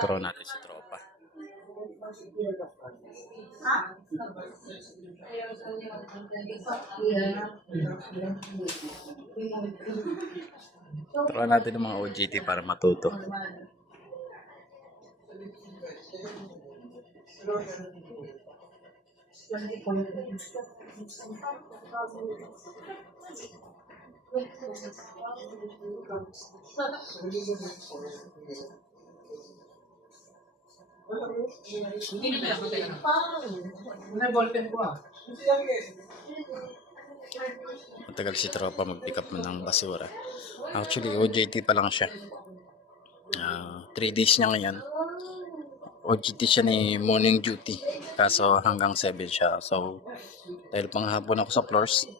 Turo natin si tropa. Turo natin ng mga OGT para matuto. Matagal si tropa mag-pick up mo ng basura. Actually, OJT pa lang siya. 3 days niya ngayon. OJT siya ni morning duty. Kaso hanggang 7 siya. So, dahil panghapon ako sa floors,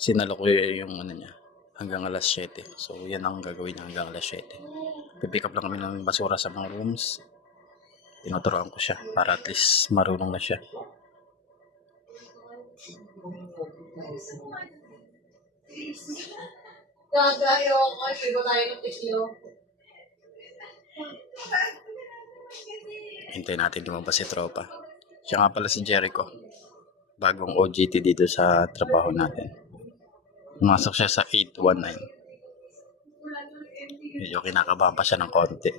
sinalo ko yung ano niya hanggang alas 7. So, yan ang gagawin niya hanggang alas 7. Pipick up lang kami ng basura sa mga rooms. Tinuturoan ko siya para at least marunong na siya. Gagayo ako, sigo tayo ng tiklo. Hintayin natin lumabas si tropa. Siya nga pala si Jericho. Bagong OJT dito sa trabaho natin. Pumasok siya sa 819. Medyo kinakabahan pa siya ng konti.